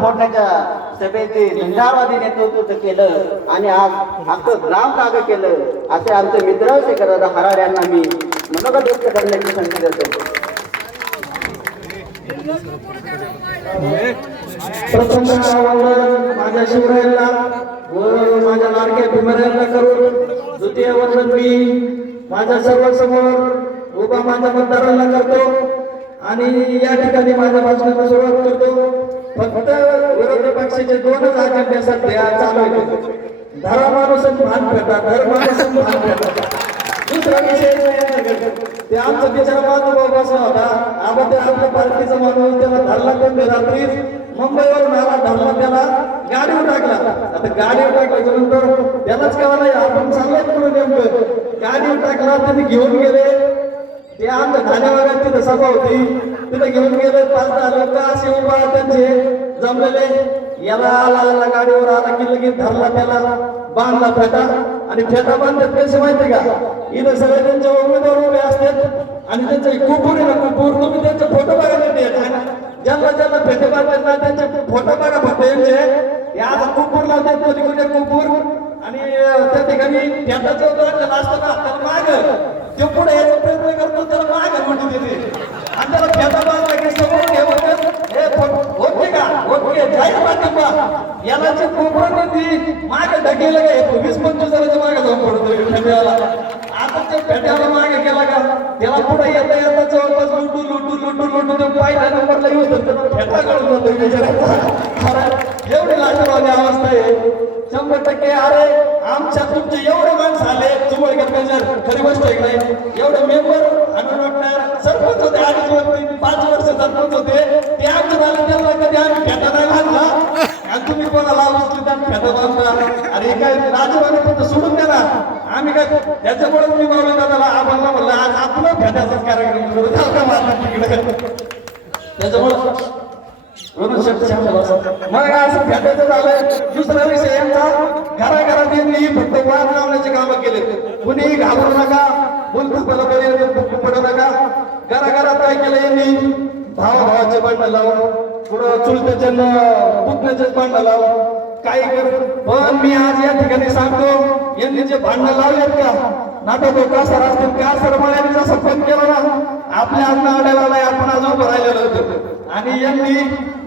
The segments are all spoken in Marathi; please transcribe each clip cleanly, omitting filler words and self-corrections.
फोडण्याच्या सभेचे झंझावादी नेतृत्व केलं आणि आज अख्खं ग्राम काग केलं असे आमचे मित्र शेखर हराड यांना मी मनोगत व्यक्त करण्याची संधी देतो. प्रथम माझ्या शिवरायांना व माझ्या लाडक्या भीमरायांना करून द्वितीय वंदन मी माझ्या सर्वांसमोर उभा माझ्या मतदारांना करतो आणि या ठिकाणी माझ्या भाषणाला सुरुवात करतो. फक्त विरोधी पक्षाचे दोनच अजेंडे सध्या चालू आहेत. धर्मानुसार भान फेटा, धर्मानुसार भान फेटा. दुसरा विषय ते आमचा बिचारा माधवभाऊ बसला होता. आपण ते आपल्या पार्टीचा माणूस त्याला धरला कोण रात्री मुंबईवरून आला, धरला त्याला गाडीवर टाकला. आता गाडीवर टाकल्याच्या नंतर त्यालाच कळलं आपण चाललोय पुढे नेमकं. गाडीवर टाकला त्यांनी घेऊन गेले. ते आमच्या ठाण्यावर तिथं सभा होती तिथं घेऊन गेले. 5-10 लोक असे उभा त्यांचे जमलेले. याला आला गाडीवर आला की लगेच धरला त्याला बांधला फेटा. आणि फेटा बांधतात कसे माहिती का, इथं सगळे त्यांचे उमेदवार उभे असतात आणि त्यांचे कुपूर आहे ना कुपूर, तुम्ही त्यांचे फोटो बघायला ज्यांना ज्यांना फेटे बांधतात ना त्यांचे फोटो बघा फक्त यांचे. आज कुपूर लावतात कोणी कुपूर आणि त्या ठिकाणी फेटाचं बांधलेलं असतं ना त्याला माग तो पुढे यायचा प्रयत्न करतो त्याला माग म्हणून देते आणि त्याला फेटा बांधला की समोर घेऊन ओके का ओके जाईल पाठिंबा. याला जे कुपूर ती माग ढकेल का 20-25 जणांच्या मागे जाऊन पडतो फेट्याला. आता ते फेट्याला मागे गेला का त्याला पुढे येता येता जवळपास लुटून तो पहिल्या नंबरला येऊ शकतो फेटा काढून जातो. एवढी लाजवानी अवस्था आहे 100%. अरे आमच्या तुमचे एवढे माणसं आले चुमळकर खरी गोष्ट आहे नाही. एवढे मेंबर आम्ही वाटणार सरपंच होते 2.5 वर्ष 5 वर्ष सरपंच होते. ते आमच्या झालं त्यांना कधी आम्ही फेटा नाही बांधला आणि तुम्ही कोणाला उचली त्यांना फेटा बांधला. अरे काय राजवाने फक्त सोडून द्या ना. आम्ही काय त्याच्यामुळे मी मावळे दादाला आम्हाला म्हणलं आज आपलं फेट्याचाच कार्यक्रम करू तिकडे. त्याच्यामुळे मग असं फेटायचं झालंय. दुसरा विषय यांचा घराघरात यांनी फक्त वाद लावण्याचे कामं केले. कुणीही घाबरू नका, बोलतो पडू नका. घराघरात काय केलं यांनी भावाचे भांडण लावून पुढं चुलत्याच्या पुतण्याचे भांडण लावून काही कर. पण मी आज या ठिकाणी सांगतो यांनी जे भांडण लावलेत का नाटक कासर असतील कासर मायाने जसं फोन केला ना आपल्या अन्न अडायला नाही आपण आज उभं राहिलेलं होतं. आणि यांनी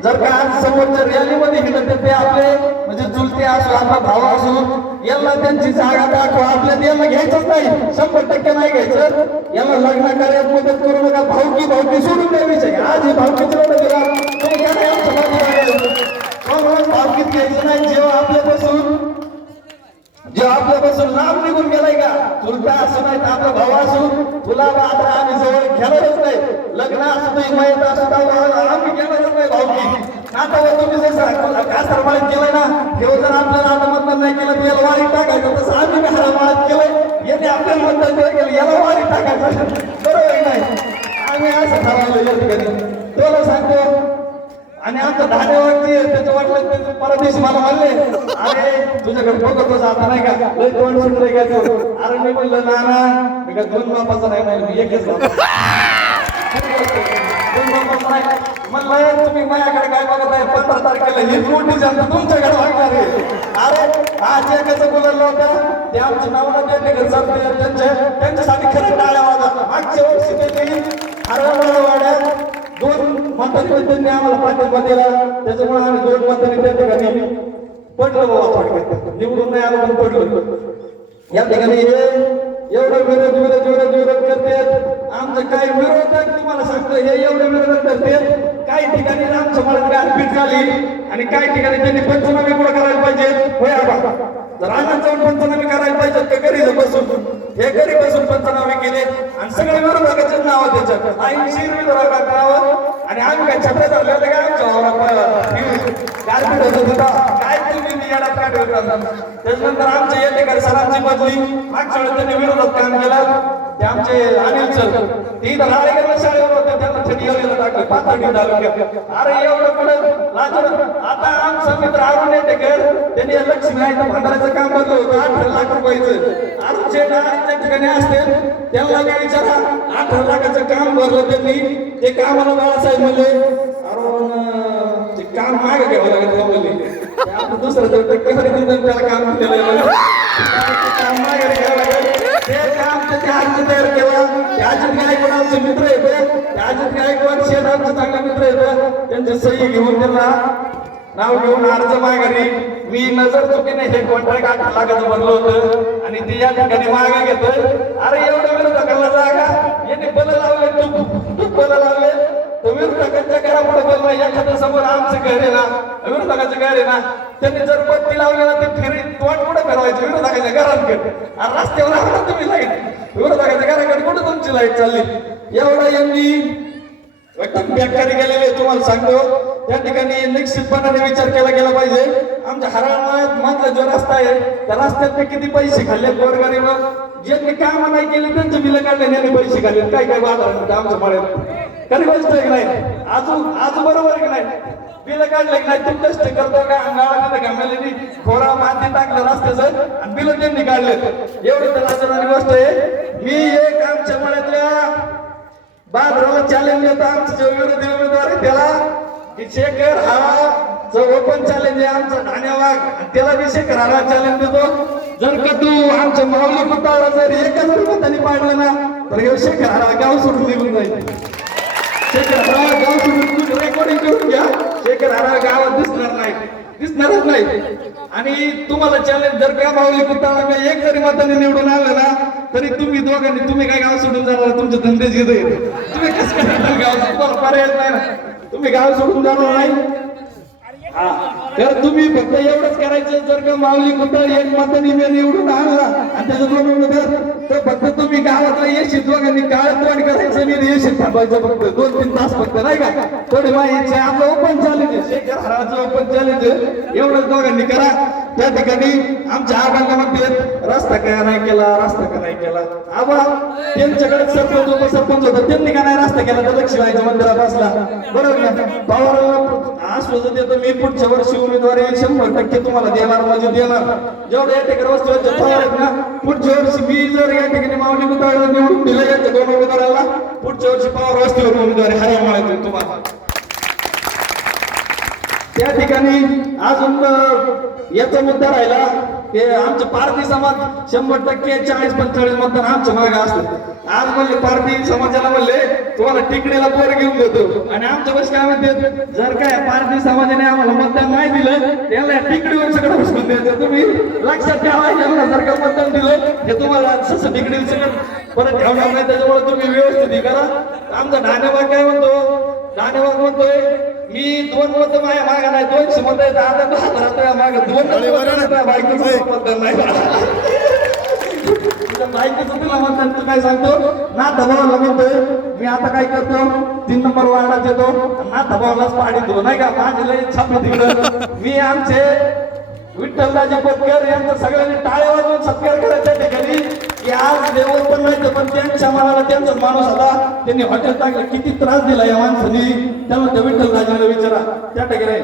जर का आज समोरच्या रॅलीमध्ये गेलं तर ते आपले म्हणजे चुलते असो आपला भाव असो यांना त्यांची जागा दाखवा. आपल्याला यांना घ्यायचंच नाही 100% नाही घ्यायचं. यांना लग्न कार्यात मदत करू नका. भावकी सोडून द्या विषय. आज हे भावकीचं एवढं दिला तुम्ही काय भावकीत घ्यायचं नाही. जेव्हा आपल्यापासून लांब निघून गेलाय का चुलता असू नाही तर आपला भाऊ असू तुला आता आम्ही जवळ घेणारच नाही. लग्न असू नाही माहीत असू आम्ही घेणारच नाही भाऊकी. आता तुम्ही जसं कासर माळीत केलंय ना हे जर आपल्याला आता मतदान नाही केलं तर याला वारीत टाकायचं तसं आम्ही हरा माळ्यात केलंय. याने आपल्याला मतदान केलं याला वारीत टाकायचं बरोबर नाही. आम्ही असं ठरवलं या ठिकाणी तुला सांगतो. आणि आमचं धान्यवादी त्याचं वाटलं परदेश मला म्हणले अरे तुझ्याकडे बघतो आता नाही का लय 2 सुंदर घ्यायचं. अरे मी म्हणलं ना मी का 2 बापाचं नाही म्हणलं एकच म्हणलं तुम्ही माझ्याकडे काय बघत आहे 15 तारखेला ही मोठी जनता तुमच्याकडे वागणार आहे. अरे आज एकाचं बोलायला होतं ते आमच्या नावाला त्यांच्यासाठी खरं टाळ्या वाजत. मागच्या वर्षी त्यांनी हरवणाऱ्या 2 मतांनी त्यांनी आम्हाला पाठिंबा दिला. त्याच्यामुळे आम्ही 2 मतांनी त्या ठिकाणी पडलो बाबा थोडक्यात निवडून नाही आलो पण पडलो. या ठिकाणी एवढं विरोध करते. आमचं काही विरोधक तुम्हाला सांगतो हे एवढं विरोध करते. काही ठिकाणी आमच्या मनात गाठपीट झाली आणि काही ठिकाणी त्यांनी पंचनामे कुठं करायला पाहिजे होय आबा रानात जाऊन पंचनामे करायला पाहिजे का घरी बसून हे घरी बसून पंचनामे केले आणि सगळे विरोधकाचे नाव त्याच्यात 80 विरोधकात नाव आणि आम्ही काय छत्र्या धरले होते का आमच्या गारपीट होत होता काय तुम्ही येण्यात काढ होता. त्याच्यानंतर आमच्या या ठिकाणी सरांची बदली मागच्या वेळेस त्यांनी विरोधात काम केलं. ते आमचे अनिल सर ती राळेगरला शाळेवर होते त्यांना ठेकेला टाकलं पाथर्डी तालुक्यात. अरे एवढं कडक लाजून आता आमचा मित्र अरुण येतेकर त्यांनी लक्ष्मी आहे तर भंडाराचं काम बंद होतं 18 लाख रुपयाचं. अरुण जे त्या ठिकाणी असते त्यांना मी विचारा 18 लाखाचं काम भरलं त्यांनी. ते कामाला बाळासाहेब म्हणले अरुण ते काम काम मागे घ्यावं लागत आम्हाला. दुसरं जर टक्केवारी देऊन त्याला काम केलं काम मागे घ्यावं लागेल. ते काम त्याच्या हाती तयार केलं. ते अजित गायकवाड आमचे मित्र येते. ते अजित गायकवाड शेठ आमचे चांगले मित्र येते. त्यांची सही घेऊन त्यांना नाव घेऊन अर्ज माघारी. मी नजर चुकीने हे कॉन्ट्रॅक्ट 8 लाखाचं भरलं होतं आणि ती या ठिकाणी मागे घेतोय. अरे एवढं विरोधकांना जागा यांनी बल लावले, तू बल लावले तर विरोधकांच्या घरापुढे बल नाही. एखाद्या समोर आमचं घर आहे ना, विरोधकाचं घर आहे ना, त्यांनी जर पत्ती लावली ना ते फेरी तोंड कुठं फिरवायचं विरोधकाच्या घराकडे. आणि रस्त्यावर लावला तुम्ही लाईट विरोधकाच्या घराकडे कुठं तुमची लाईट चालली. एवढा यांनी एकदम बेकारी गेलेले तुम्हाला सांगतो. त्या ठिकाणी निश्चितपणाने विचार केला गेला पाहिजे. आमच्या हराळमाळ्यात मधला जो रस्ता आहे त्या रस्त्यात किती पैसे खाल्ले गोरगरीब ज्यांनी काम नाही केले त्यांचे बिल काढले यांनी पैसे खाल्ले. काय काय वाद आमच्या माळ्यात खरी गोष्ट आहे की नाही. आजू बरोबर की नाही. बिल काढले की नाही. तू कष्ट करतो का अंगाला तिथं घामलेली खोरा माती टाकलं रस्त्याचं आणि बिल त्यांनी काढले. एवढी तर लाजणारी गोष्ट आहे. मी एक आमच्या मळ्यातल्या बाबराला चॅलेंज देतो. आमचा जो विरोधी उमेदवार आहे त्याला की शेखर हा जो ओपन चॅलेंज आहे आमचा धान्यवाग त्याला बी शेखर हा चॅलेंज देतो. जर का तू आमच्या माऊली पुतळा जर 1000 मतांनी पाडलं ना तर हे शेखर हा गाव सोडून निघून जाईल. शेखर हा गाव सोडून रेकॉर्डिंग करून घ्या. शेखर हा गावात दिसणारच नाही. आणि तुम्हाला चॅलेंज जर का माऊली पुतळा 1 जरी मतांनी निवडून आलं ना तरी तुम्ही दोघांनी तुम्ही काय गाव सोडून जाणार. तुमचे धंदे जिथे तुम्ही कसं करणार गाव तुम्हाला पर्याय नाही ना. तुम्ही गाव सोडून जाणार नाही. हा तर तुम्ही फक्त एवढंच करायचं. जर का माऊली कुठं 1 मतांनी निवडून आणला आणि त्याचं दोन उमेदवार तर फक्त तुम्ही गावातला येशील दोघांनी काळ तोंड करायचं आणि येशील थांबायचं फक्त 2-3 तास फक्त नाही का. थोडी माहिती आपलं ओपन चॅलेंज शेखर हराचं ओपन चॅलेंज एवढंच दोघांनी करा. त्या ठिकाणी आमच्या आबांना म्हणते रस्ता काय नाही केला रस्ता का नाही केला. आबा त्यांच्याकडे सरपंच उपसरपंच होता त्यांनी का नाही रस्ता केला तर लक्ष्मीबाईच्या मंदिरात बसला बरोबर ना. पवारांना आश्वासन देतो मी पुढच्या वर्षी उमेदवारी 100% तुम्हाला देणार म्हणजे देणार. जेवढे या ठिकाणी वस्तूचे पवार आहेत ना पुढच्या वर्षी मी जर या ठिकाणी माऊली कुतळाला निवडून दिलं यांच्या 2 उमेदवाराला पुढच्या वर्षी पवार वस्तीवर उमेदवारी हरियाणात तुम्हाला. त्या ठिकाणी अजून याचा मुद्दा राहिला की आमचे पारधी समाज 100% 40-45 मतदान आमच्या मागे असतं. आज म्हणले पारधी समाजाला म्हणले तुम्हाला टिकडेला पोर घेऊन देतो आणि आमच्या बस काय म्हणते जर काय पारधी समाजाने आम्हाला मतदान नाही दिलं त्याला टिकडीवर सगळं हुसकून द्यायचं. तुम्ही लक्षात ठेवा यांना जर का मतदान दिलं हे तुम्हाला तसं टिकडीला सगळं परत ठेवणार नाही. त्याच्यामुळे तुम्ही व्यवस्थित करा. आमचा धान्यबाग काय म्हणतो धान्यबाग म्हणतोय मी 2 मत माझ्या मागा नाही 200 मत आहेत. आता 1000 मागे 2 बायकोचं मतदान नाही बायकोचं तुला मतदान तू काय सांगतो ना दबावाला म्हणतोय मी आता काय करतो 3 नंबर वार्डात येतो ना दबावालाच पाडी दिलो नाही का. माझे लय छाप तिकडं मी आमचे विठ्ठलराजे पटकर यांचा सगळ्यांनी टाळ्या वाजवून सत्कार करायच्या ठिकाणी की आज देवळ पण नाही पण त्यांच्या मनाला त्यांचा माणूस आला त्यांनी हॉटेल टाकलं. किती त्रास दिला या माणसाने त्याला त्या विठ्ठलराजाला विचारा. त्या ठिकाणी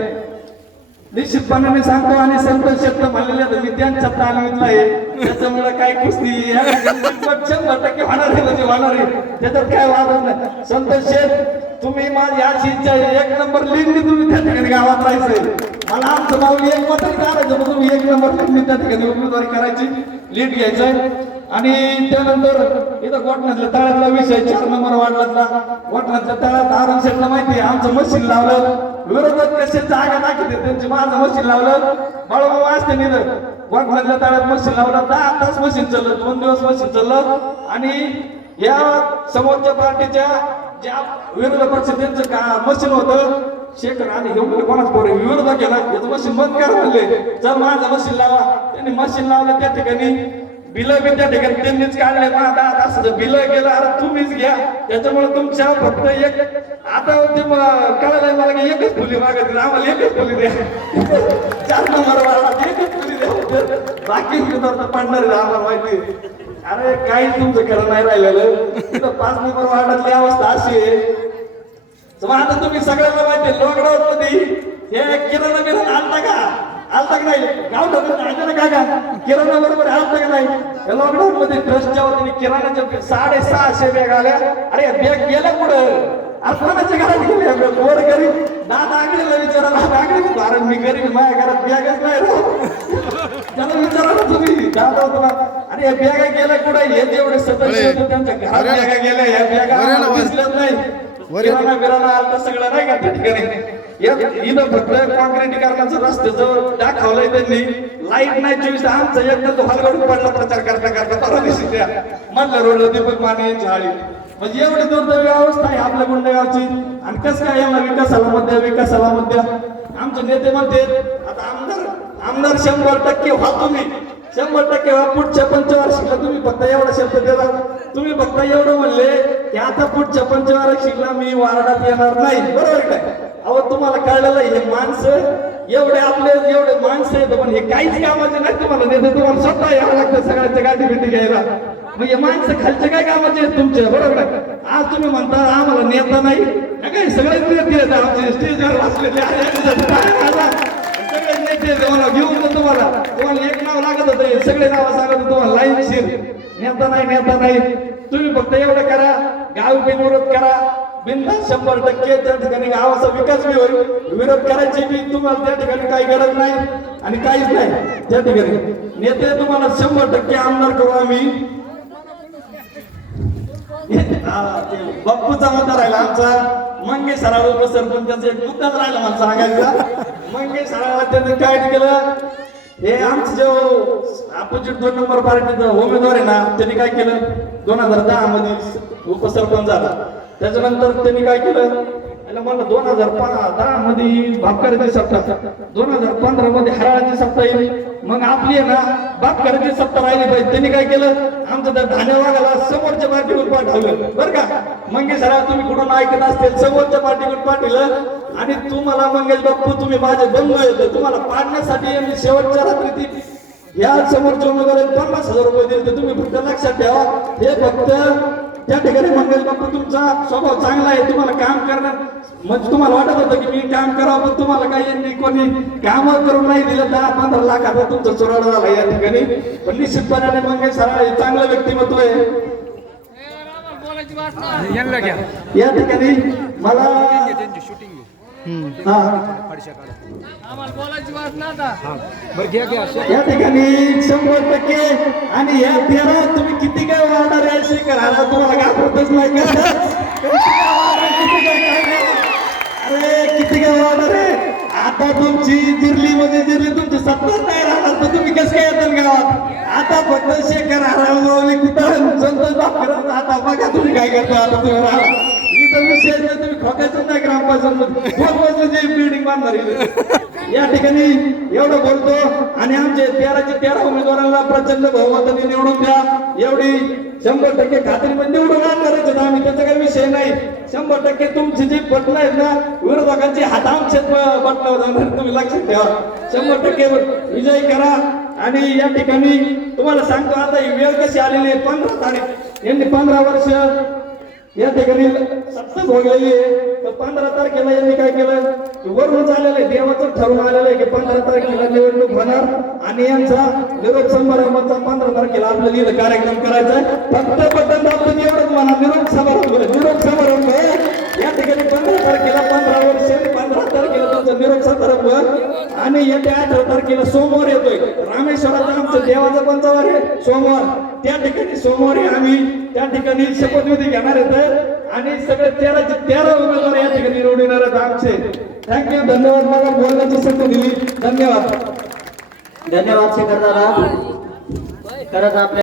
निश्चितपणाने सांगतो आणि संत शेत म्हणलेले मी त्यांच्या तालमीतला आहे त्याच्यामुळे काय कुस्ती 100% होणार आहे म्हणजे होणार आहे त्याच्यात काय वादच नाही. संत शेत तुम्ही माझी अशी इच्छा आहे 1 नंबर लीडनी तुम्ही त्या ठिकाणी गावात राहायचंय. मला आमचं माऊली 1 मत करायचं पण तुम्ही 1 नंबर लीडनी त्या ठिकाणी उमेदवारी करायची लीड घ्यायचंय. आणि त्यानंतर इथं गोठण्यातल्या तळ्यातला विषय 4 नंबर वाढला. गोठण्यातल्या तळ्यात अरुण शेठला माहिती आहे आमचं मशीन लावलं विरोधक कसे जागा दाखवते त्यांची माझं मशीन लावलं बाळूमामा असते निधन गोठण्यातल्या तळ्यात मशीन लावलं 10 तास मशीन चाललं 2 दिवस मशीन चाललं. आणि या समोरच्या पार्टीच्या ज्या विरोधी पक्ष त्यांचं मशीन होतं शेखर आणि हे कोणाच पोर विरोध केला याचं मशीन बंद करा म्हणले जर माझं मशीन लावा त्यांनी मशीन लावलं. त्या ठिकाणी बिलं बी त्या ठिकाणी त्यांनीच काढले. 10 तासाचं बिलं गेलं अरे तुम्हीच घ्या. त्याच्यामुळे तुमच्या फक्त एक आता ते कळलं मला की 1च फुली मागत आम्हाला 1च फुली द्या 4 नंबर वाला 1च फुली द्या बाकी तर पडणार आहे आम्हाला माहिती. अरे काही तुमचं खरं नाही राहिलेलं. तिथं 5 नंबर वार्डातली अवस्था अशी आहे. आता तुम्ही सगळ्यांना माहिती लॉकडाऊन मध्ये हे किराणा बिराणा आणता का नाही गाव काका किराणा बरोबर आणता का नाही. लॉकडाऊन मध्ये ट्रस्टच्या वतीने किराणाच्या 650 बॅग आल्या. अरे बॅग गेल्या पुढं कोणाच्या घरात गेल्या गोर गरीब दादा आगळीला विचारायला आगळी कारण मी गरीब माझ्या घरात बॅगच नाही राव. त्याला विचारा तुम्ही दादा तुला आणि या बॅगा गेल्या कुठे हे जेवढे सदस्य होते त्यांच्या घरात बॅगा गेल्या या बॅगा दिसल्याच नाही किराणा बिराणा आलता सगळं नाही का त्या ठिकाणी इथं फक्त कॉन्क्रीटीकरणाचं रस्त्याचं दाखवलंय त्यांनी लाईट नाही 24 आमचा एकदा तो हलगडून पडला प्रचार करता करता परवा दिवशी त्या मधल्या रोडला दीपक माने यांची आळी म्हणजे एवढी दुर्दैवी अवस्था आहे आपल्या गुंडेगावची आणि कसं काय यांना विकासाला मध्ये आमचे नेते म्हणते आता आमदार 100% व्हा तुम्ही 100% व्हा पुढच्या पंचवार्षिकला तुम्ही फक्त एवढा शब्द दिला तुम्ही फक्त एवढं म्हणले की आता पुढच्या पंचवार्षिकला मी वार्डात येणार नाही बरोबर काय अहो तुम्हाला कळलेलं हे माणसं एवढे माणसं आहेत पण हे काहीच कामाचे नाही तुम्हाला नेते तुम्हाला स्वतः यावं लागतं सगळ्यांच्या गाठी बिटी घ्यायला मग हे माणसं खालचे काय कामाचे आहेत तुमच्या बरोबर आहे आज तुम्ही म्हणता आम्हाला नेता नाही काय सगळेच नेते आहेत आमचे स्टेजवर बसलेले सगळे नेते तुम्हाला घेऊन तुम्हाला एक नाव लागत होतं सगळे नाव सांगत होते तुम्हाला लाईनशीर नेता नाही तुम्ही फक्त एवढं करा गाव बिनविरोध करा बिनधास्त 100% त्या ठिकाणी गावाचा विकास बी होईल विरोध करायची बी तुम्हाला त्या ठिकाणी काही गरज नाही आणि काहीच नाही त्या ठिकाणी नेते तुम्हाला 100% आमदार करू आम्ही बाप्पूचा मुद्दा राहिला आमचा मंगेश सराव उपसरपंचाचा एक मुद्दाच राहिला मला सांगायचा मंगेश सरावाला त्यांनी काय केलं हे आमचं जो अपोजिट 2 नंबर पार्टीचा उमेदवार आहे ना त्यांनी काय केलं 2010 मध्ये उपसरपंच झाला त्याच्यानंतर त्यांनी काय केलं मला 2010 मध्ये भापकराची सत्ता 2015 मध्ये हराळाची सत्ता येईल मग आपली आहे ना भापकराची सत्ता राहिली पाहिजे त्यांनी काय केलं आमचं त्या धान्यवागाला समोरच्या पार्टीवर पाठवलं बरं का मंगेश सराव तुम्ही कुठून ऐकत असतील समोरच्या पार्टीवर पाठवलं आणि तुम्हाला मंगेश बाप्पू तुम्ही माझे बंधू येतो तुम्हाला पाडण्यासाठी मी शेवटच्या रात्री या समोरच्या उमेदवारांनी 50,000 रुपये दिले तर तुम्ही फक्त लक्षात ठेवा हे फक्त त्या ठिकाणी मंगेश बाप्पू तुमचा स्वभाव चांगला आहे तुम्हाला काम करणार म्हणजे तुम्हाला वाटत होतं की मी काम करावं पण तुम्हाला काही यांनी कोणी काम करून नाही दिलं 10-15 लाख आता तुमचा चुराडा झाला या ठिकाणी पण निश्चितपणाने मंगेश सराव हे चांगलं व्यक्तिमत्व आहे या ठिकाणी मला या ठिकाणी 100% आणि या 13 तुम्ही किती काय वाढणार आहे करायला तुम्हाला घाबरतच नाही का अरे किती काय वाढणार आहे आता तुमची जिरली तुमची सत्ताच नाही राहणार तर तुम्ही कसं काय येतात गावात आता फक्त शेखर हरावली कुठं संतोष बापकर आता बघा तुम्ही काय करता आता तुम्ही राहा इथं विषय नाही तुम्ही खोकायचं नाही ग्रामपंचायत बिल्डिंग बांधणार या ठिकाणी एवढं बोलतो आणि आमचे 13 उमेदवारांना प्रचंड बहुमताने निवडून द्या एवढी 100% खात्री पण निवडून आणणारच आम्ही त्याचा काही विषय नाही 100% तुमची जी बटणं आहेत ना विरोधकांची हात आमचे बटणावर जाणार तुम्ही लक्षात ठेवा 100% विजय करा आणि या ठिकाणी तुम्हाला सांगतो आता ही वेळ कशी आलेली आहे 15 तारीख यांनी 15 वर्ष या ठिकाणी सक्सेस भोगलेली आहे तर 15 तारखेला यांनी काय केलं वरून आलेलं आहे देवाचं ठरवून आलेलं आहे की 15 तारखेला निवडणूक होणार आणि यांचा निरोप समारंभाचा 15 तारखेला आपल्याला इथं कार्यक्रम करायचा आहे फक्त बटन दाबून एवढंच म्हणा निरोप समारंभ या ठिकाणी 15 तारखेला 15 वर्ष 15 तारखेला तुमचा निरोप समारंभ आणि येत्या 18 तारखेला सोमवार येतोय रामेश्वराचा आमचं देवाचा पंचवार आहे सोमवार त्या ठिकाणी सोमवारी आम्ही त्या ठिकाणी शपथविधी घेणार आहेत आणि सगळे 13 उमेदवार या ठिकाणी निवडणार आहेत आमचे थँक्यू धन्यवाद मला बोलण्याची संधी दिली धन्यवाद शेखर दादा खरंच आपल्या